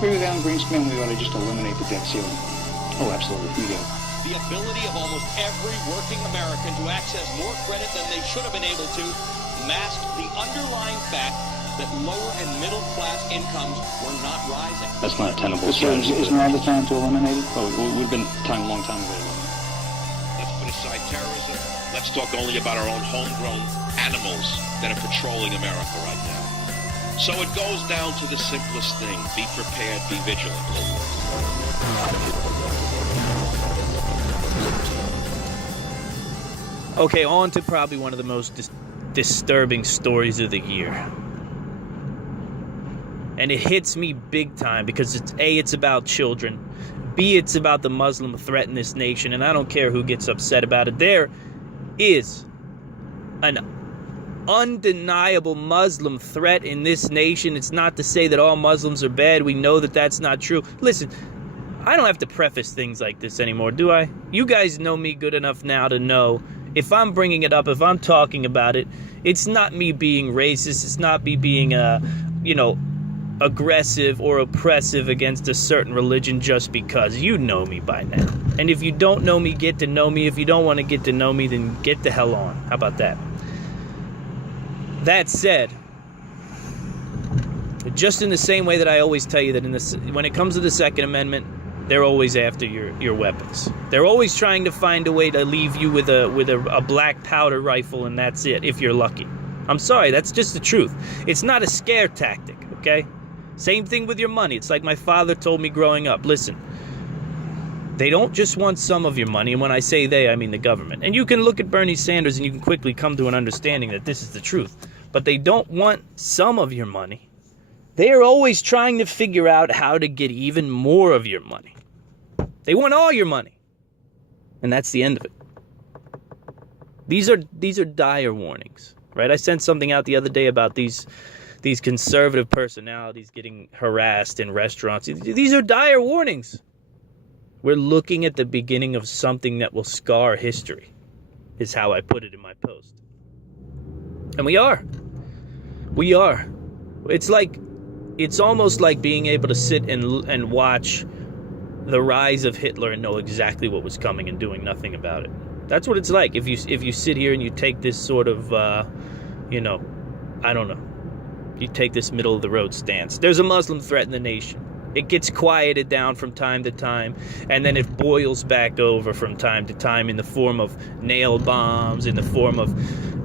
agree with Alan Greenspan. We ought to just eliminate the debt ceiling. Oh, absolutely. We do. The ability of almost every working American to access more credit than they should have been able to masked the underlying fact that lower and middle class incomes were not rising. That's not a tenable strategy. Isn't now the time to eliminate it? Oh, we've been a long time ago to eliminate it. Let's put aside terrorism. Let's talk only about our own homegrown animals that are patrolling America right now. So it goes down to the simplest thing. Be prepared, be vigilant. Okay, on to probably one of the most disturbing stories of the year. And it hits me big time because it's A, it's about children. B, it's about the Muslim threat in this nation. And I don't care who gets upset about it. There is an undeniable Muslim threat in this nation. It's not to say that all Muslims are bad. We know that that's not true. Listen, I don't have to preface things like this anymore, do I? You guys know me good enough now to know if I'm bringing it up, if I'm talking about it, it's not me being racist. It's not me being, aggressive or oppressive against a certain religion just because. You know me by now. And if you don't know me, get to know me. If you don't want to get to know me, then get the hell on. How about that? That said, just in the same way that I always tell you that when it comes to the Second Amendment, they're always after your weapons. They're always trying to find a way to leave you with a black powder rifle, and that's it, if you're lucky. I'm sorry, that's just the truth. It's not a scare tactic, okay? Same thing with your money. It's like my father told me growing up. Listen, they don't just want some of your money, and when I say they, I mean the government. And you can look at Bernie Sanders and you can quickly come to an understanding that this is the truth. But they don't want some of your money. They are always trying to figure out how to get even more of your money. They want all your money. And that's the end of it. These are dire warnings, right? I sent something out the other day about these conservative personalities getting harassed in restaurants. These are dire warnings. We're looking at the beginning of something that will scar history, is how I put it in my post. And we are. We are. It's almost like being able to sit and watch the rise of Hitler and know exactly what was coming and doing nothing about it. That's what it's like if you sit here and you take this sort of, I don't know. You take this middle of the road stance. There's a Muslim threat in the nation. It gets quieted down from time to time, and then it boils back over from time to time in the form of nail bombs, in the form of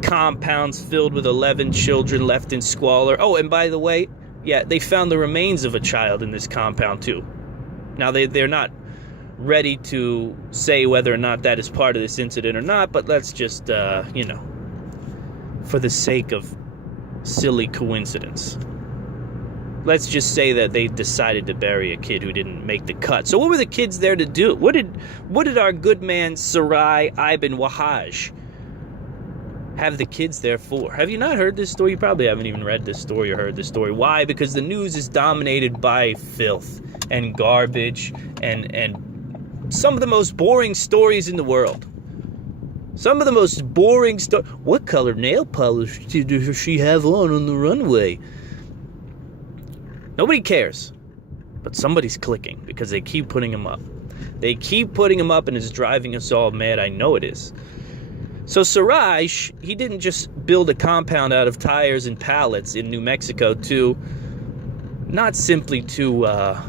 compounds filled with 11 children left in squalor. Oh, and by the way, yeah, they found the remains of a child in this compound too. Now, they're not ready to say whether or not that is part of this incident or not, but let's just, for the sake of silly coincidence, let's just say that they decided to bury a kid who didn't make the cut. So what were the kids there to do? What did our good man Sarai Ibn Wahaj have the kids there for? Have you not heard this story? You probably haven't even read this story or heard this story. Why? Because the news is dominated by filth and garbage and some of the most boring stories in the world. Some of the most boring stories. What color nail polish did she have on the runway? Nobody cares. But somebody's clicking because they keep putting them up. They keep putting them up and it's driving us all mad. I know it is. So Siraj, he didn't just build a compound out of tires and pallets in New Mexico to, not simply to,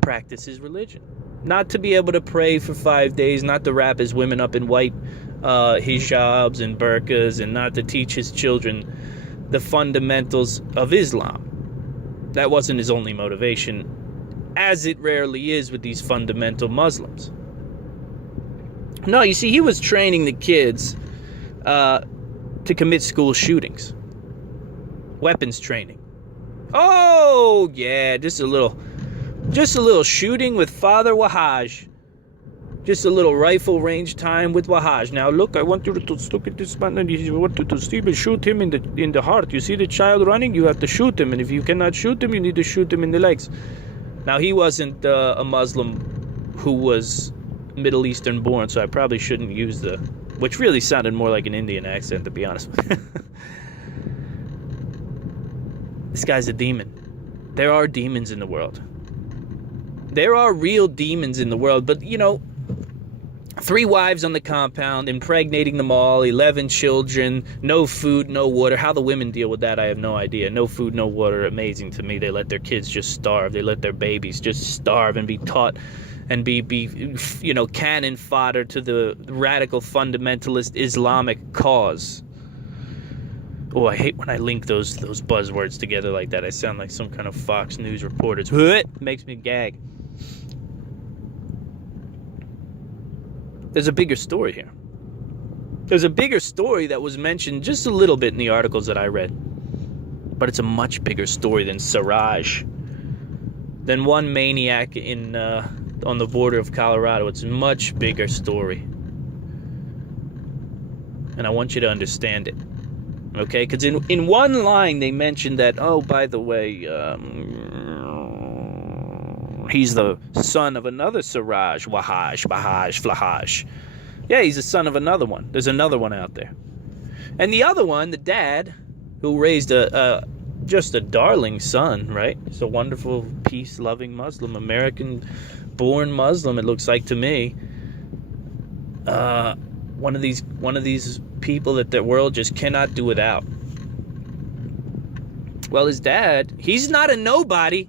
practice his religion. Not to be able to pray for 5 days, not to wrap his women up in white hijabs and burqas, and not to teach his children the fundamentals of Islam. That wasn't his only motivation, as it rarely is with these fundamental Muslims. No, you see, he was training the kids to commit school shootings. Weapons training. Oh, yeah, just a little shooting with Father Wahaj. Just a little rifle range time with Wahaj. Now, look, I want you to look at this man, and you want to see me shoot him in the heart. You see the child running? You have to shoot him, and if you cannot shoot him, you need to shoot him in the legs. Now, he wasn't a Muslim who was Middle Eastern born, so I probably shouldn't use which really sounded more like an Indian accent, to be honest. This guy's a demon. There are demons in the world. There are real demons in the world, but 3 wives on the compound, impregnating them all, 11 children, no food, no water. How the women deal with that, I have no idea. No food, no water, amazing to me. They let their kids just starve. They let their babies just starve and be taught and be cannon fodder to the radical fundamentalist Islamic cause. Oh, I hate when I link those buzzwords together like that. I sound like some kind of Fox News reporter. It makes me gag. There's a bigger story here. There's a bigger story that was mentioned just a little bit in the articles that I read. But it's a much bigger story than Siraj. Than one maniac on the border of Colorado. It's a much bigger story. And I want you to understand it. Okay? Because in one line they mentioned that, oh, by the way, he's the son of another Siraj, Flahaj. Yeah, he's the son of another one. There's another one out there. And the other one, the dad, who raised just a darling son, right? He's a wonderful, peace-loving Muslim, American-born Muslim, it looks like to me. One of these people that the world just cannot do without. Well, his dad, he's not a nobody.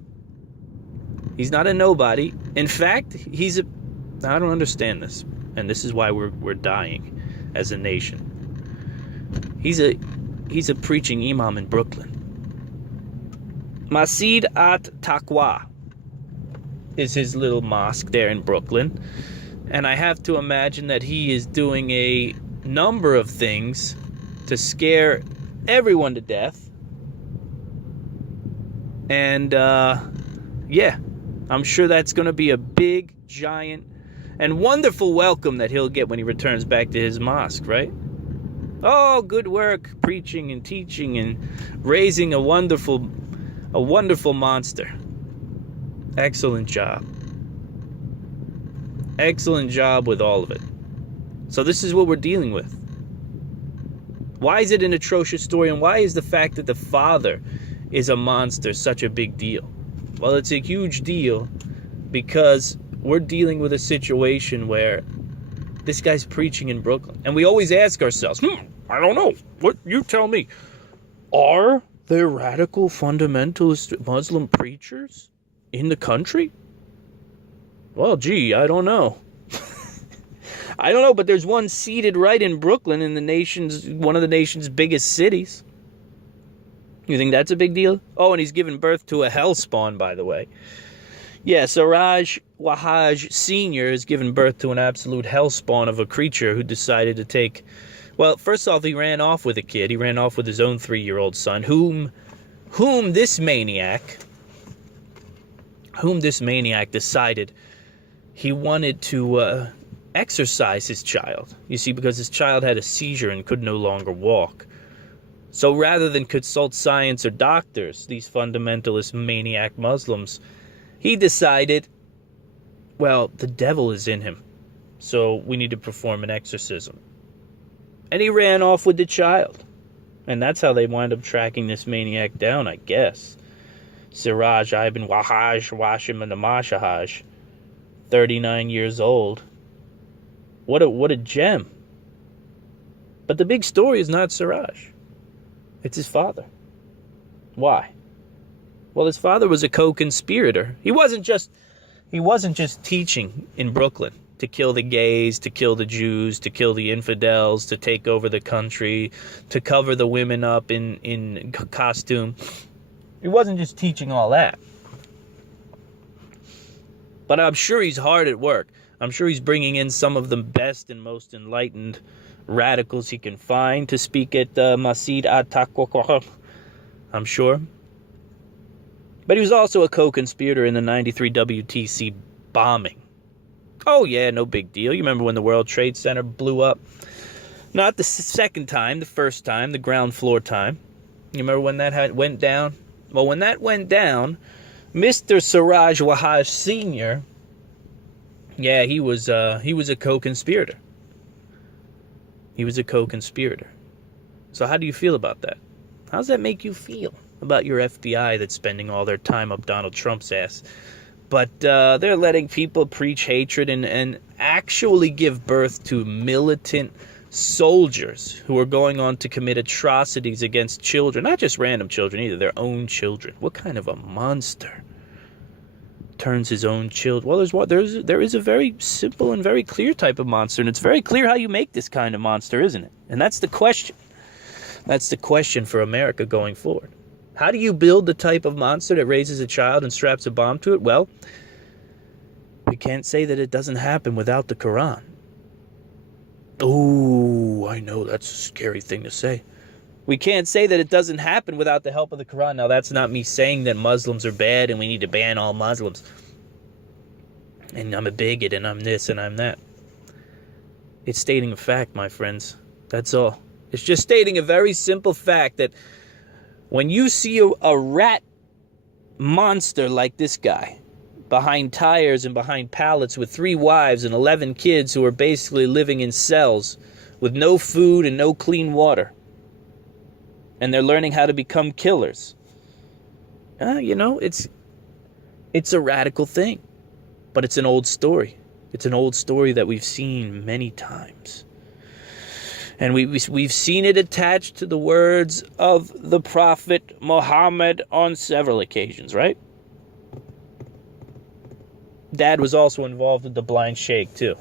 He's not a nobody. In fact, I don't understand this. And this is why we're dying as a nation. He's a preaching imam in Brooklyn. Masjid at-Taqwa is his little mosque there in Brooklyn. And I have to imagine that he is doing a number of things to scare everyone to death. And, yeah. I'm sure that's going to be a big, giant, and wonderful welcome that he'll get when he returns back to his mosque, right? Oh, good work, preaching and teaching and raising a wonderful monster. Excellent job. Excellent job with all of it. So this is what we're dealing with. Why is it an atrocious story, and why is the fact that the father is a monster such a big deal? Well, it's a huge deal because we're dealing with a situation where this guy's preaching in Brooklyn. And we always ask ourselves, I don't know. What you tell me. Are there radical fundamentalist Muslim preachers in the country? Well, gee, I don't know. I don't know, but there's one seated right in Brooklyn in one of the nation's biggest cities. You think that's a big deal? Oh, and he's given birth to a hellspawn, by the way. Yeah, Siraj Wahhaj Sr. has given birth to an absolute hellspawn of a creature who decided to take... Well, first off, he ran off with a kid. He ran off with his own 3-year-old son, whom this maniac decided he wanted to exorcise his child. You see, because his child had a seizure and could no longer walk. So rather than consult science or doctors, these fundamentalist maniac Muslims, he decided, well, the devil is in him, so we need to perform an exorcism. And he ran off with the child. And that's how they wind up tracking this maniac down, I guess. Siraj ibn Wahhaj Washim and Amashahaj, 39 years old. What a gem. But the big story is not Siraj. It's his father. Why? Well, his father was a co-conspirator. He wasn't just teaching in Brooklyn to kill the gays, to kill the Jews, to kill the infidels, to take over the country, to cover the women up in costume. He wasn't just teaching all that. But I'm sure he's hard at work. I'm sure he's bringing in some of the best and most enlightened radicals he can find to speak at Masjid at-Taqwa. I'm sure. But he was also a co-conspirator in the 93 WTC bombing. Oh yeah, no big deal. You remember when the World Trade Center blew up? Not the second time, the first time, the ground floor time. You remember when that went down? Well, when that went down, Mr. Siraj Wahhaj Sr., yeah, he was a co-conspirator. He was a co-conspirator. So how do you feel about that? How does that make you feel? about your FBI that's spending all their time up Donald Trump's ass. But they're letting people preach hatred and actually give birth to militant soldiers who are going on to commit atrocities against children. Not just random children either, their own children. What kind of a monster turns his own children? Well, there is a very simple and very clear type of monster, and it's very clear how you make this kind of monster, isn't it? And that's the question. That's the question for America going forward. How do you build the type of monster that raises a child and straps a bomb to it? Well, we can't say that it doesn't happen without the Quran. Oh, I know that's a scary thing to say. We can't say that it doesn't happen without the help of the Quran. Now, that's not me saying that Muslims are bad and we need to ban all Muslims. And I'm a bigot and I'm this and I'm that. It's stating a fact, my friends. That's all. It's just stating a very simple fact that when you see a rat monster like this guy, behind tires and behind pallets with 3 wives and 11 kids who are basically living in cells with no food and no clean water, and they're learning how to become killers, it's a radical thing. But it's an old story. It's an old story that we've seen many times. And we've seen it attached to the words of the Prophet Muhammad on several occasions, right? Dad was also involved with the blind sheikh, too.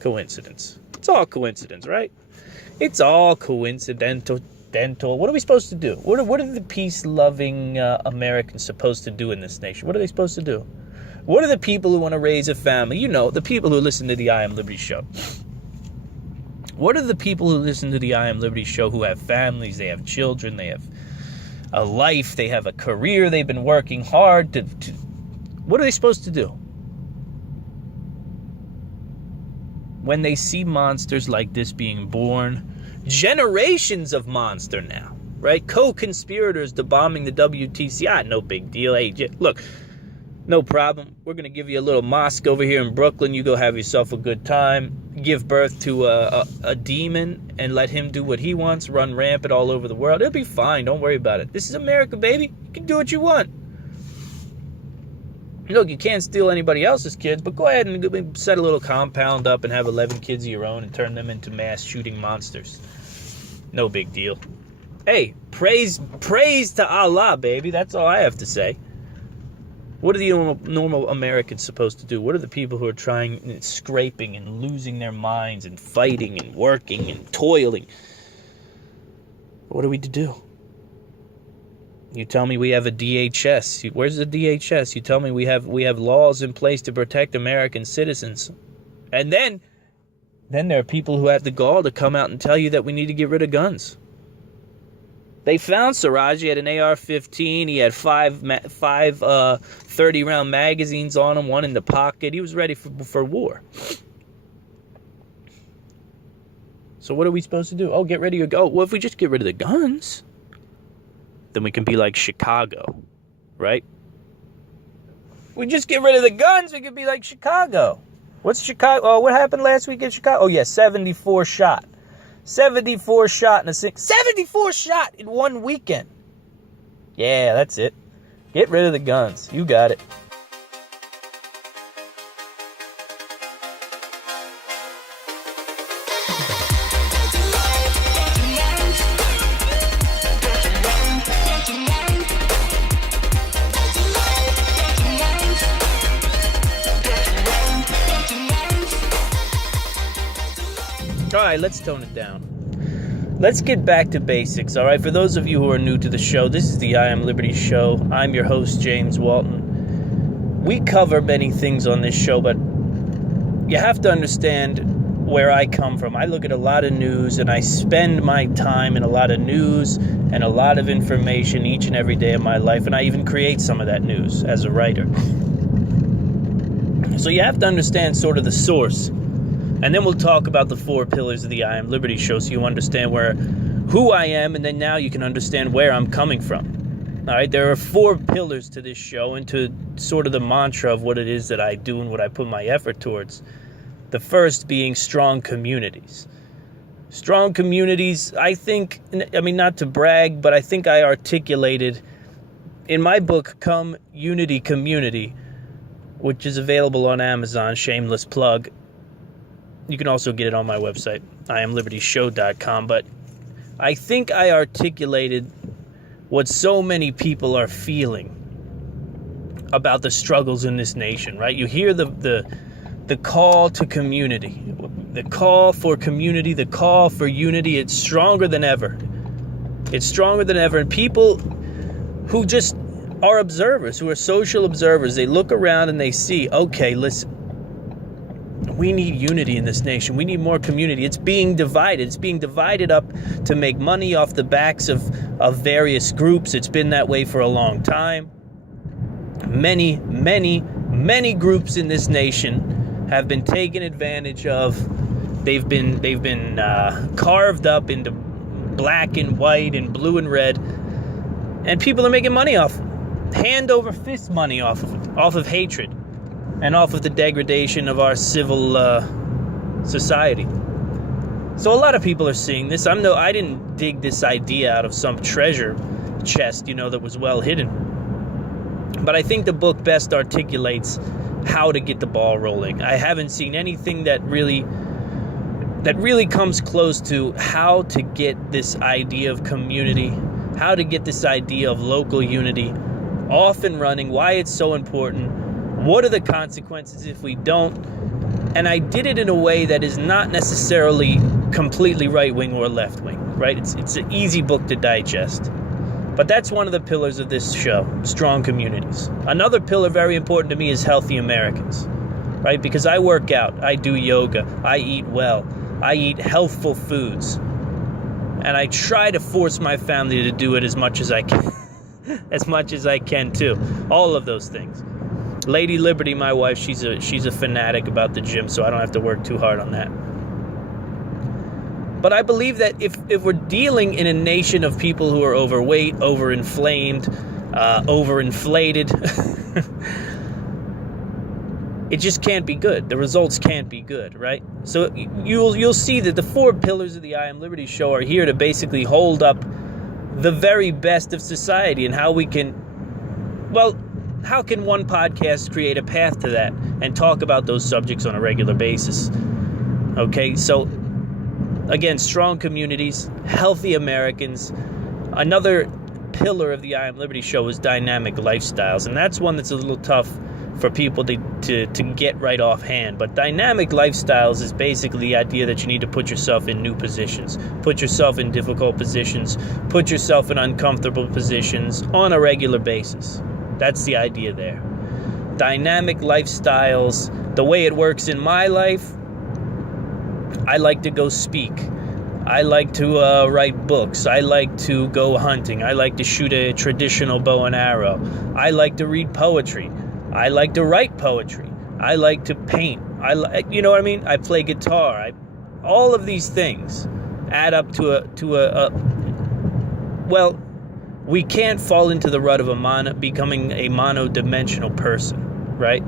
Coincidence. It's all coincidence, right? It's all coincidental. What are we supposed to do? What are the peace-loving Americans supposed to do in this nation? What are they supposed to do? What are the people who want to raise a family? The people who listen to the I Am Liberty show. What are the people who listen to the I Am Liberty show who have families, they have children, they have a life, they have a career, they've been working hard to what are they supposed to do? When they see monsters like this being born, generations of monster now, right? Co-conspirators to bombing the WTC. No big deal. Hey, look, no problem. We're going to give you a little mosque over here in Brooklyn. You go have yourself a good time. Give birth to a demon and let him do what he wants, run rampant all over the world. It'll be fine. Don't worry about it. This is America, baby. You can do what you want. Look, you can't steal anybody else's kids, but go ahead and set a little compound up and have 11 kids of your own and turn them into mass shooting monsters. No big deal. Hey, praise to Allah, baby. That's all I have to say. What are the normal Americans supposed to do? What are the people who are trying and scraping and losing their minds and fighting and working and toiling? What are we to do? You tell me we have a DHS. Where's the DHS? You tell me we have laws in place to protect American citizens. And then there are people who have the gall to come out and tell you that we need to get rid of guns. They found Siraj. He had an AR-15. He had five 30-round magazines on him, one in the pocket. He was ready for war. So what are we supposed to do? Oh, get rid of your gun. Well, if we just get rid of the guns, then we can be like Chicago, right? We just get rid of the guns, we could be like Chicago. What's Chicago? Oh, what happened last week in Chicago? Oh, yeah, 74 shot. 74 shot in 74 shot in one weekend. Yeah, that's it. Get rid of the guns. You got it. All right, let's tone it down. Let's get back to basics, all right? For those of you who are new to the show, this is the I Am Liberty show. I'm your host, James Walton. We cover many things on this show, but you have to understand where I come from. I look at a lot of news, and I spend my time in a lot of news and a lot of information each and every day of my life, and I even create some of that news as a writer. So you have to understand sort of the source. And then we'll talk about the 4 pillars of the I Am Liberty show so you understand who I am, and then now you can understand where I'm coming from. All right, there are 4 pillars to this show and to sort of the mantra of what it is that I do and what I put my effort towards. The first being strong communities. Strong communities, I think, I mean, not to brag, but I think I articulated in my book, Come Unity Community, which is available on Amazon, shameless plug. You can also get it on my website, IamLibertyShow.com. But I think I articulated what so many people are feeling about the struggles in this nation, right? You hear the call to community, the call for community, the call for unity. It's stronger than ever. It's stronger than ever. And people who just are observers, who are social observers, they look around and they see, okay, listen, we need unity in this nation. We need more community. It's being divided. It's being divided up to make money off the backs of various groups. It's been that way for a long time. Many, many, many groups in this nation have been taken advantage of. They've been carved up into black and white and blue and red, and people are making money off, hand over fist money off of hatred, and off of the degradation of our civil society. So a lot of people are seeing this. I didn't dig this idea out of some treasure chest, that was well hidden. But I think the book best articulates how to get the ball rolling. I haven't seen anything that really comes close to how to get this idea of community, how to get this idea of local unity off and running, why it's so important, what are the consequences if we don't. And I did it in a way that is not necessarily completely right-wing or left-wing, right? It's an easy book to digest. But that's one of the pillars of this show, strong communities. Another pillar very important to me is healthy Americans, right? Because I work out, I do yoga, I eat well, I eat healthful foods, and I try to force my family to do it as much as I can, as much as I can too. All of those things. Lady Liberty, my wife, she's a fanatic about the gym, so I don't have to work too hard on that. But I believe that if we're dealing in a nation of people who are overweight, overinflamed, overinflated, it just can't be good. The results can't be good, right? So you'll see that the 4 pillars of the I Am Liberty show are here to basically hold up the very best of society, and how can one podcast create a path to that and talk about those subjects on a regular basis? Okay, so again, strong communities, healthy Americans. Another pillar of the I Am Liberty show is dynamic lifestyles, and that's one that's a little tough for people to get right offhand. But dynamic lifestyles is basically the idea that you need to put yourself in new positions, put yourself in difficult positions, put yourself in uncomfortable positions on a regular basis. That's the idea there. Dynamic lifestyles, the way it works in my life, I like to go speak. I like to write books. I like to go hunting. I like to shoot a traditional bow and arrow. I like to read poetry. I like to write poetry. I like to paint. You know what I mean? I play guitar. All of these things add up to well, we can't fall into the rut of becoming a monodimensional person, right?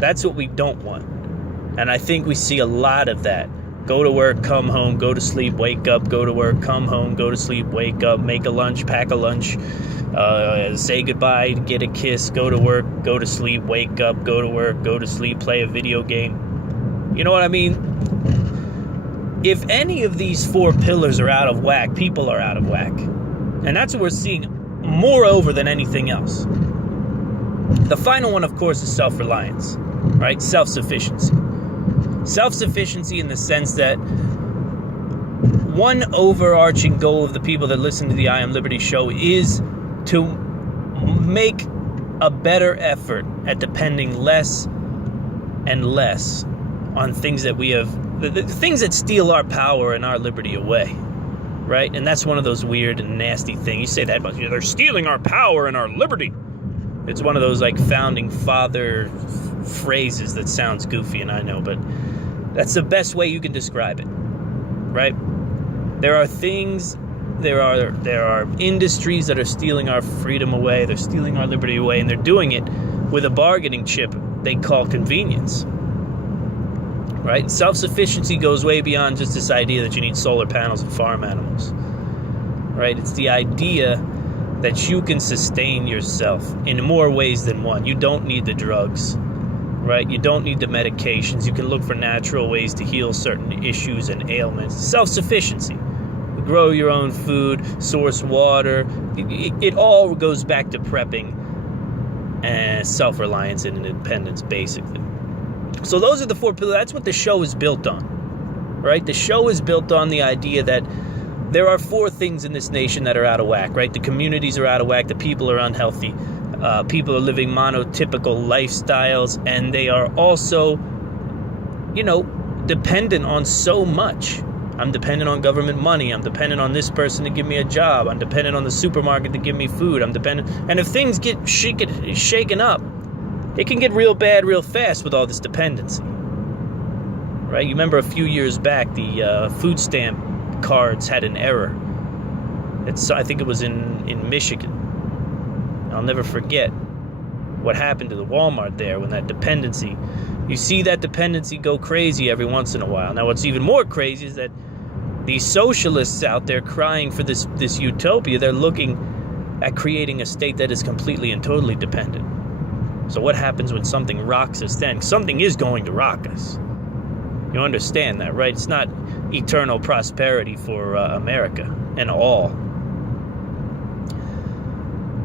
That's what we don't want. And I think we see a lot of that. Go to work, come home, go to sleep, wake up, go to work, come home, go to sleep, wake up, make a lunch, pack a lunch, say goodbye, get a kiss, go to work, go to sleep, wake up, go to work, go to sleep, play a video game. You know what I mean? If any of these 4 pillars are out of whack, people are out of whack. And that's what we're seeing moreover than anything else. The final one, of course, is self-reliance, right? Self-sufficiency. Self-sufficiency in the sense that one overarching goal of the people that listen to the I Am Liberty show is to make a better effort at depending less and less on things that we have, the things that steal our power and our liberty away, right? And that's one of those weird and nasty things. You say that about, they're stealing our power and our liberty. It's one of those like founding father phrases that sounds goofy, and I know, but that's the best way you can describe it, right? There are things, there are industries that are stealing our freedom away, they're stealing our liberty away, and they're doing it with a bargaining chip they call convenience. right? Self-sufficiency goes way beyond just this idea that you need solar panels and farm animals, right? It's the idea that you can sustain yourself in more ways than one. You don't need the drugs, right? You don't need the medications. You can look for natural ways to heal certain issues and ailments. Self-sufficiency. Grow your own food, source water. It all goes back to prepping and self-reliance and independence, basically. So those are the four pillars. That's what the show is built on, right? The show is built on the idea that there are four things in this nation that are out of whack, right? The communities are out of whack. The people are unhealthy. People are living monotypical lifestyles, and they are also, dependent on so much. I'm dependent on government money. I'm dependent on this person to give me a job. I'm dependent on the supermarket to give me food. And if things get shaken up, it can get real bad real fast with all this dependency, right? You remember a few years back, the food stamp cards had an error. I think it was in Michigan. I'll never forget what happened to the Walmart there when that dependency. You see that dependency go crazy every once in a while. Now, what's even more crazy is that these socialists out there crying for this utopia, they're looking at creating a state that is completely and totally dependent. So what happens when something rocks us then? Something is going to rock us. You understand that, right? It's not eternal prosperity for America and all.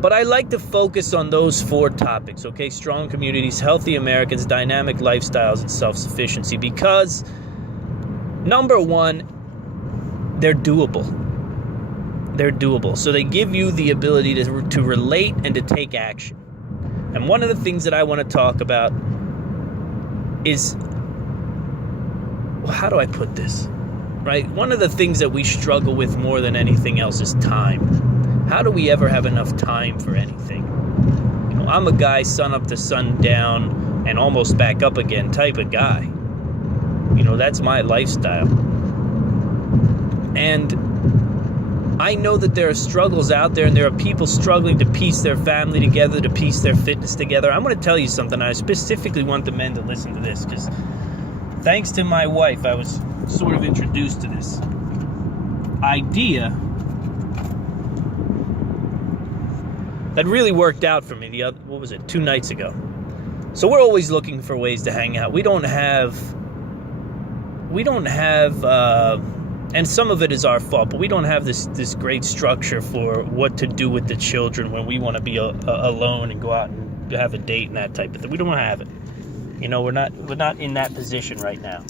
But I like to focus on those four topics, okay? Strong communities, healthy Americans, dynamic lifestyles, and self-sufficiency. Because, number one, they're doable. They're doable. So they give you the ability to relate and to take action. And one of the things that I want to talk about is, how do I put this? Right? One of the things that we struggle with more than anything else is time. How do we ever have enough time for anything? I'm a guy sun up to sun down and almost back up again type of guy. That's my lifestyle. And I know that there are struggles out there, and there are people struggling to piece their family together, to piece their fitness together. I'm going to tell you something. I specifically want the men to listen to this, because thanks to my wife, I was sort of introduced to this idea that really worked out for me 2 nights ago. So we're always looking for ways to hang out. We don't have, and some of it is our fault, but we don't have this great structure for what to do with the children when we want to be alone and go out and have a date and that type of thing. We don't have it. We're not in that position right now.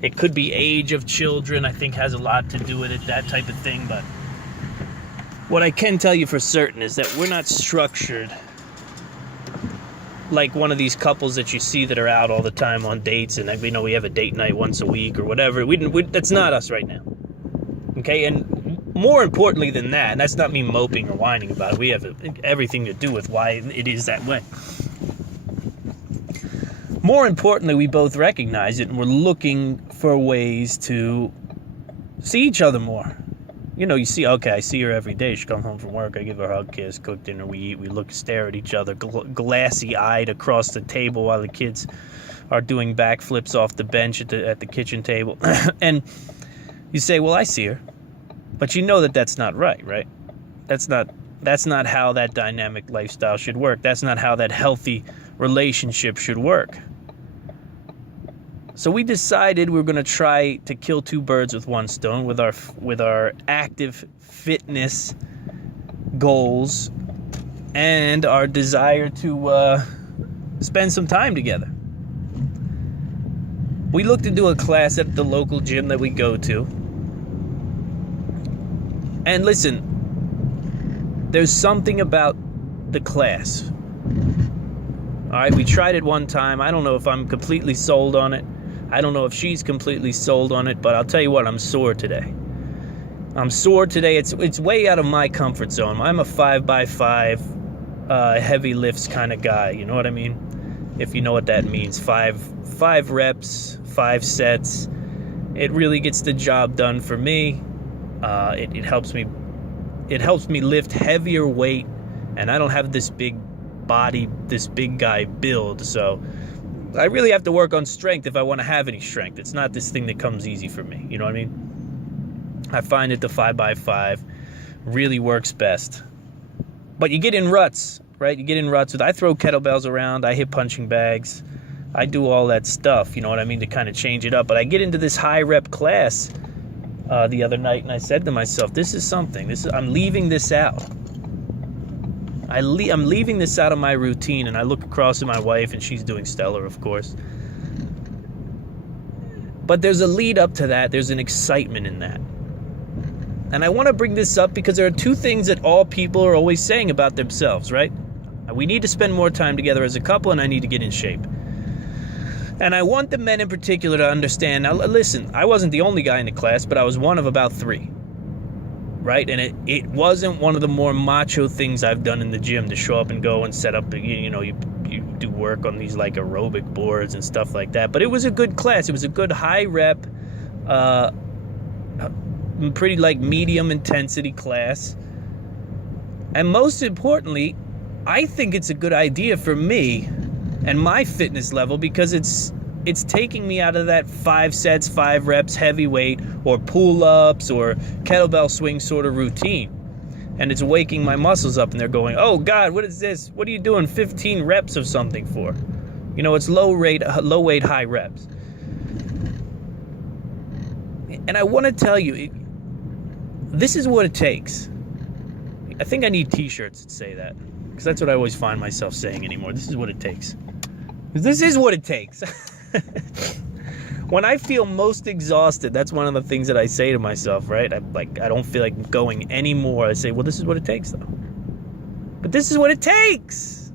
It could be age of children, I think, has a lot to do with it, that type of thing, but what I can tell you for certain is that we're not structured like one of these couples that you see that are out all the time on dates, and we have a date night once a week or whatever. That's not us right now. Okay, and more importantly than that, and that's not me moping or whining about it. We have everything to do with why it is that way. More importantly, we both recognize it, and we're looking for ways to see each other more. You see, okay, I see her every day. She comes home from work. I give her a hug, kiss, cook dinner. We eat. We stare at each other, glassy-eyed across the table while the kids are doing backflips off the bench at the kitchen table. And you say, well, I see her. But you know that that's not right? That's not how that dynamic lifestyle should work. That's not how that healthy relationship should work. So we decided we were going to try to kill two birds with one stone with our active fitness goals and our desire to spend some time together. We looked into a class at the local gym that we go to. And listen, there's something about the class. All right, we tried it one time. I don't know if I'm completely sold on it. I don't know if she's completely sold on it, but I'll tell you what, I'm sore today. It's way out of my comfort zone. I'm a 5x5 heavy lifts kind of guy. You know what I mean? If you know what that means. Five reps, 5 sets. It really gets the job done for me. It helps me lift heavier weight, and I don't have this big body, this big guy build, so I really have to work on strength if I want to have any strength. It's not this thing that comes easy for me. You know what I mean? I find that the 5x5 really works best. But you get in ruts, right? You get in ruts. I throw kettlebells around. I hit punching bags. I do all that stuff, you know what I mean, to kind of change it up. But I get into this high rep class the other night, and I said to myself, this is something. I'm leaving this out. I'm leaving this out of my routine, and I look across at my wife, and she's doing stellar, of course. But there's a lead up to that. There's an excitement in that. And I want to bring this up because there are two things that all people are always saying about themselves, right? We need to spend more time together as a couple, and I need to get in shape. And I want the men in particular to understand. Now, listen, I wasn't the only guy in the class, but I was one of about 3. Right? And it wasn't one of the more macho things I've done in the gym to show up and go and set up, you do work on these like aerobic boards and stuff like that. But it was a good class. It was a good high rep, pretty like medium intensity class. And most importantly, I think it's a good idea for me and my fitness level because it's taking me out of that 5 sets, 5 reps, heavyweight, or pull-ups, or kettlebell swing sort of routine. And it's waking my muscles up, and they're going, oh, God, what is this? What are you doing 15 reps of something for? You know, it's low weight, high reps. And I want to tell you, this is what it takes. I think I need T-shirts that say that, because that's what I always find myself saying anymore. This is what it takes. This is what it takes. When I feel most exhausted, that's one of the things that I say to myself, right? I don't feel like going anymore. I say, well, this is what it takes, though. But this is what it takes.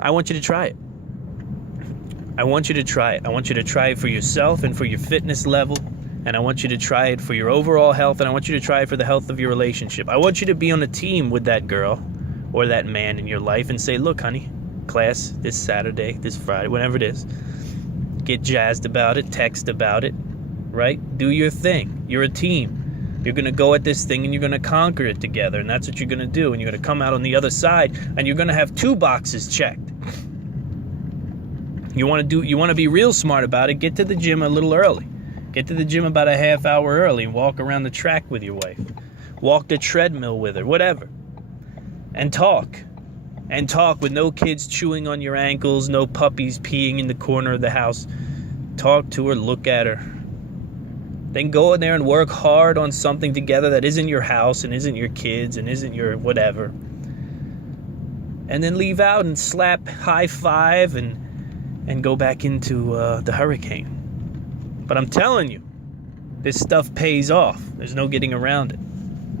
I want you to try it. I want you to try it. I want you to try it for yourself and for your fitness level. And I want you to try it for your overall health. And I want you to try it for the health of your relationship. I want you to be on a team with that girl or that man in your life and say, look, honey, class this Saturday, this Friday, whenever it is. Get jazzed about it, text about it, right? Do your thing. You're a team. You're going to go at this thing and you're going to conquer it together, and that's what you're going to do. And you're going to come out on the other side and you're going to have 2 boxes checked. You want to be real smart about it. Get to the gym a little early. Get to the gym about a half hour early and walk around the track with your wife. Walk the treadmill with her, whatever. And talk. And talk with no kids chewing on your ankles, no puppies peeing in the corner of the house. Talk to her, look at her. Then go in there and work hard on something together that isn't your house and isn't your kids and isn't your whatever. And then leave out and slap high five and go back into the hurricane. But I'm telling you, this stuff pays off. There's no getting around it.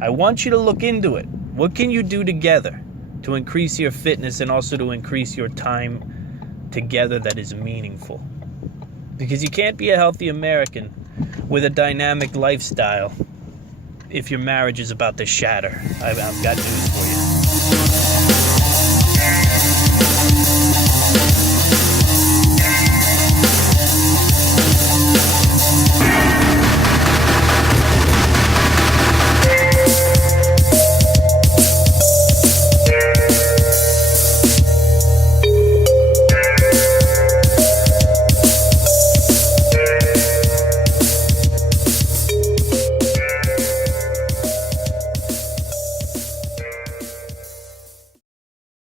I want you to look into it. What can you do together to increase your fitness and also to increase your time together that is meaningful? Because you can't be a healthy American with a dynamic lifestyle if your marriage is about to shatter. I've got news for you.